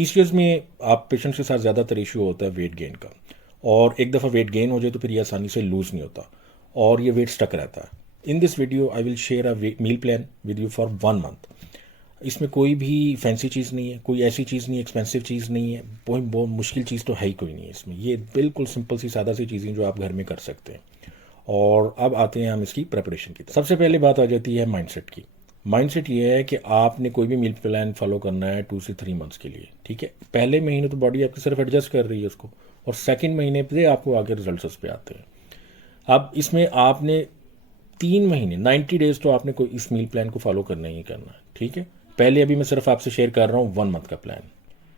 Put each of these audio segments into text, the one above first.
PCOS में आप patients के साथ ज़्यादातर इशू होता है वेट गेन का, और एक दफ़ा वेट गेन हो जाए तो फिर ये आसानी से लूज़ नहीं होता और ये वेट स्टक रहता है। In this video I will share a meal plan with you for 1 month. इसमें कोई भी फैंसी चीज़ नहीं है, कोई ऐसी चीज़ नहीं है, एक्सपेंसिव चीज़ नहीं है, कोई बहुत मुश्किल चीज़ तो है ही कोई नहीं है इसमें। ये बिल्कुल सिंपल सी सादा सी चीज़ें जो आप घर में कर सकते हैं। और अब आते हैं हम इसकी प्रिपरेशन की तरफ। सबसे पहले बात आ जाती है माइंडसेट की। माइंडसेट ये है कि आपने कोई भी मील प्लान फॉलो करना है 2 से 3 मंथ्स के लिए, ठीक है। पहले महीने तो बॉडी आपकी सिर्फ एडजस्ट कर रही है उसको, और सेकंड महीने पे आपको आगे रिजल्ट्स उस पे आते हैं। अब इसमें आपने 3 महीने 90 डेज तो आपने कोई इस मील प्लान को फॉलो करना ही करना है, ठीक है। पहले अभी मैं सिर्फ आपसे शेयर कर रहा हूँ 1 मंथ का प्लान।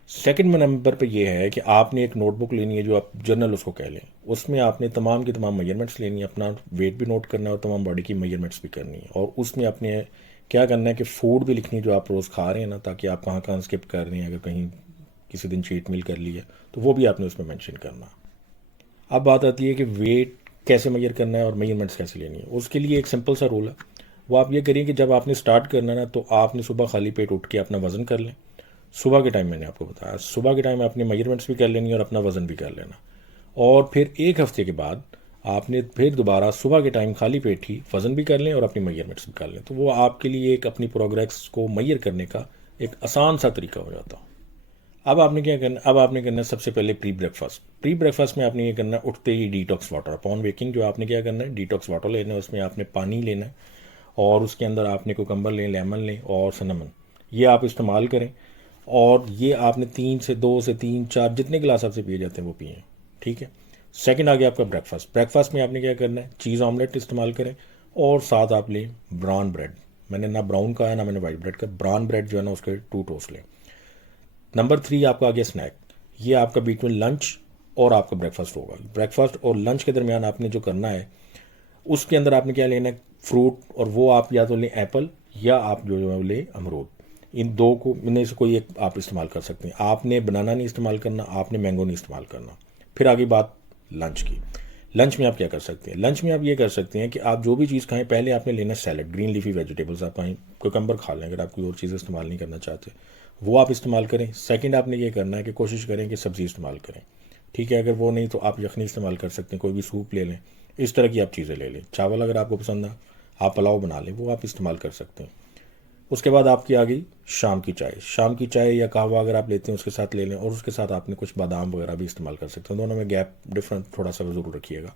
सेकंड नंबर पे ये है कि आपने एक नोटबुक लेनी है, जो आप जर्नल उसको कह लें। उसमें आपने तमाम की तमाम मेजरमेंट्स लेनी है, अपना वेट भी नोट करना है और तमाम बॉडी की मेजरमेंट्स भी करनी है। और उसमें आपने क्या करना है कि फूड भी लिखनी है जो आप रोज़ खा रहे हैं ना, ताकि आप कहाँ कहाँ स्किप कर रहे हैं। अगर कहीं किसी दिन चीट मील कर ली है तो वो भी आपने उसमें मैंशन करना। अब बात आती है कि वेट कैसे मेजर करना है और मेजरमेंट्स कैसे लेनी है। उसके लिए एक सिंपल सा रूल है, वो आप ये करिए कि जब आपने स्टार्ट करना है ना, तो आपने सुबह खाली पेट उठ के अपना वज़न कर लें। सुबह के टाइम मैंने आपको बताया, सुबह के टाइम में अपने मेजरमेंट्स भी कर लेनी है और अपना वज़न भी कर लेना। और फिर 1 हफ्ते के बाद आपने फिर दोबारा सुबह के टाइम खाली पेट ही वज़न भी कर लें और अपनी मेजरमेंट्स भी कर लें। तो वो आपके लिए एक अपनी प्रोग्रेस को मेजर करने का एक आसान सा तरीका हो जाता है। अब आपने क्या करना, अब आपने करना है सबसे पहले प्री ब्रेकफास्ट। प्री ब्रेकफास्ट में आपने ये करना है उठते ही डिटॉक्स वाटर अपॉन वेकिंग। जो आपने क्या करना है, डिटॉक्स वाटर लेना है, उसमें आपने पानी लेना है और उसके अंदर आपने कुकम्बर लें, लेमन लें और सिनेमन, ये आप इस्तेमाल करें। और ये आपने 2 से 3 4 जितने गिलास आपसे पिए जाते हैं वो पिए, ठीक है। सेकंड आ गया आपका ब्रेकफास्ट। ब्रेकफास्ट में आपने क्या करना है, चीज़ ऑमलेट इस्तेमाल करें और साथ आप लें ब्राउन ब्रेड। मैंने ना ब्राउन का है ना मैंने वाइट ब्रेड का, ब्राउन ब्रेड जो है ना उसके 2 टोस्ट लें। नंबर 3 आपका आ गया स्नैक। ये आपका बीच में लंच और आपका ब्रेकफास्ट होगा। ब्रेकफास्ट और लंच के दरमियान आपने जो करना है, उसके अंदर आपने क्या लेना है, फ्रूट। और वो आप या तो लें एप्पल या आप जो लें अमरूद। इन दो को में से कोई एक आप इस्तेमाल कर सकते हैं। आपने बनाना नहीं इस्तेमाल करना, आपने मैंगो नहीं इस्तेमाल करना। फिर आगे बात लंच की। लंच में आप क्या कर सकते हैं, लंच में आप ये कर सकते हैं कि आप जो भी चीज़ खाएं, पहले आपने लेना सैलड, ग्रीन लीफी वेजिटेबल्स आप खाएं, कुकम्बर खा लें। अगर आप कोई और चीज़ इस्तेमाल नहीं करना चाहते वो आप इस्तेमाल करें। सेकंड आपने ये करना है कि कोशिश करें कि सब्ज़ी इस्तेमाल करें, ठीक है। अगर वो नहीं तो आप यखनी इस्तेमाल कर सकते हैं, कोई भी सूप ले लें, इस तरह की आप चीज़ें ले लें। चावल अगर आपको पसंद है आप पुलाव बना लें, वो आप इस्तेमाल कर सकते हैं। उसके बाद आपकी आ गई शाम की चाय। शाम की चाय या कहवा अगर आप लेते हैं उसके साथ ले लें, और उसके साथ आपने कुछ बादाम वगैरह भी इस्तेमाल कर सकते हैं। दोनों में गैप डिफरेंट थोड़ा सा ज़रूर रखिएगा।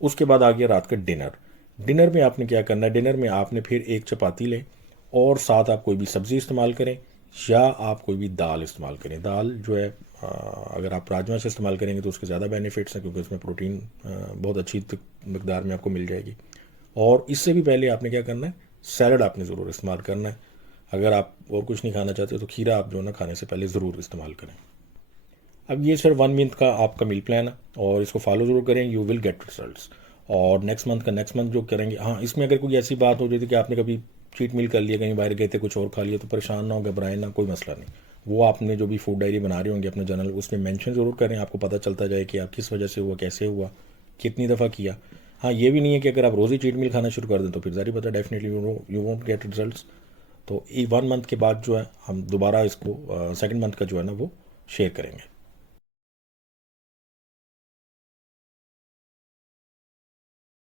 उसके बाद आ गया रात का डिनर। डिनर में आपने क्या करना है, डिनर में आपने फिर एक चपाती लें और साथ आप कोई भी सब्ज़ी इस्तेमाल करें या आप कोई भी दाल इस्तेमाल करें। दाल जो है अगर आप राजमा से इस्तेमाल करेंगे तो उसके ज़्यादा बेनिफिट्स हैं, क्योंकि उसमें प्रोटीन बहुत अच्छी मकदार में आपको मिल जाएगी। और इससे भी पहले आपने क्या करना है, सैलड आपने ज़रूर इस्तेमाल करना है। अगर आप और कुछ नहीं खाना चाहते तो खीरा आप जो है ना खाने से पहले ज़रूर इस्तेमाल करें। अब ये सिर्फ 1 मंथ का आपका मील प्लान है और इसको फॉलो ज़रूर करें, यू विल गेट रिजल्ट्स। और नेक्स्ट मंथ का नेक्स्ट मंथ जो करेंगे, हाँ इसमें अगर कोई ऐसी बात हो जाती कि आपने कभी चीट मील कर लिया, कहीं बाहर गए थे कुछ और खा लिया, तो परेशान ना हो, घबराएं ना, कोई मसला नहीं। वो आपने जो भी फूड डायरी बना रहे होंगे अपने जर्नल, उसमें मेंशन ज़रूर करें, आपको पता चलता जाए कि आप किस वजह से हुआ, कैसे हुआ, कितनी दफ़ा किया। हाँ ये भी नहीं है कि अगर आप रोज़ ही चीट मील खाना शुरू कर दें तो फिर ज़ाहिर पता definitely you won't get results. तो 1 मंथ के बाद जो है हम दोबारा इसको सेकंड मंथ का जो है ना वो शेयर करेंगे।